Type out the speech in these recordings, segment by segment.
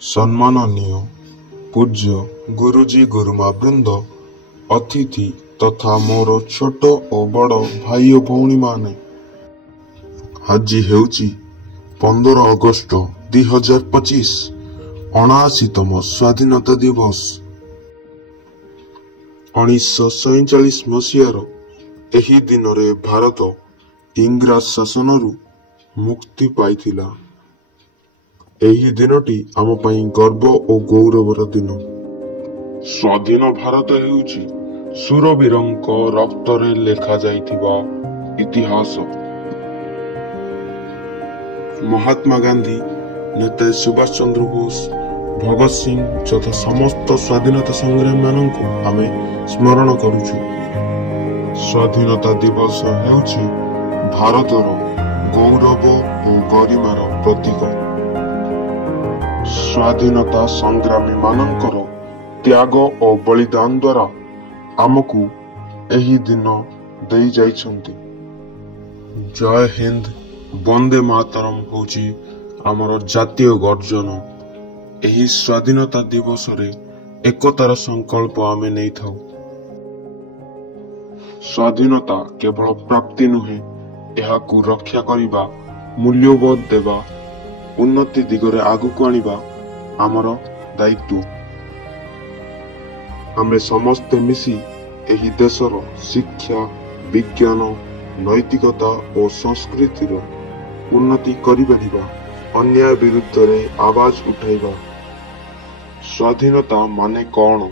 सम्माननीय पूज्य गुरुजी गुरुमा वृंद, अतिथि तथा मोर छोट और बड़ भाई और भौणी माने, आज हेउची 15 अगस्त 2025 79तम स्वाधीनता दिवस। 1947 मसीहार एही दिन रे भारत इंग्राज शासनरु मुक्ति पाइथिला। एही दिनटी आम पई गर्व और गौरवर दिन। स्वाधीन भारत हेउची शूरवीरंक रक्तरे लेखा जाइथिबा इतिहास। महात्मा गांधी, नेता सुभाष चंद्र बोस, भगत सिंह तथा समस्त स्वाधीनता संग्रामी माननकु आमे स्मरण करूछु। स्वाधीनता दिवस हेउची भारतर गौरव और गरिमार प्रतीक। स्वाधीनता संग्रामी मानकर त्याग और बलिदान द्वारा आमको एही दिन देई जाइछन्ति। जय हिंद, वंदे मातरम होची आमर जातीय गर्जन। एही स्वाधीनता दिवस रे एकतार संकल्प आमे नै थाउ। स्वाधीनता केवल प्राप्ति नुहे, एहाकू रक्षा करिबा, मूल्यबोध देबा, उन्नति दिगरे आगुक आनिबा आमर दायित्व। आमे समस्ते मिसी एही देशर शिक्षा, विज्ञान, नैतिकता और संस्कृतिर उन्नति करिबा, अन्याय विरुद्ध रे आवाज उठाइबा। स्वाधीनता माने कौन?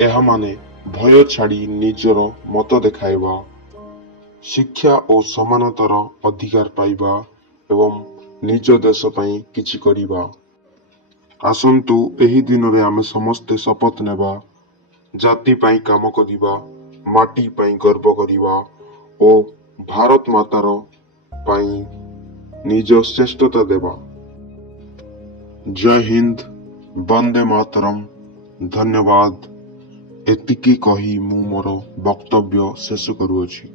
एहा माने भय छाड़ी निजर मत देखाइबा, शिक्षा और समानतार अधिकार पाइबा एवं निज देश पई किछि करिबा। आसंतु एही दिन रे आमे समस्ते शपथ नेबा, जाति पई काम करिबा, माटी पई गर्व करिबा और भारत मातार पई निज श्रेष्ठता देबा। जय हिंद, वंदे मातरम। धन्यवाद। एतिकी कही मु मोर वक्तव्य शेष करूअछि।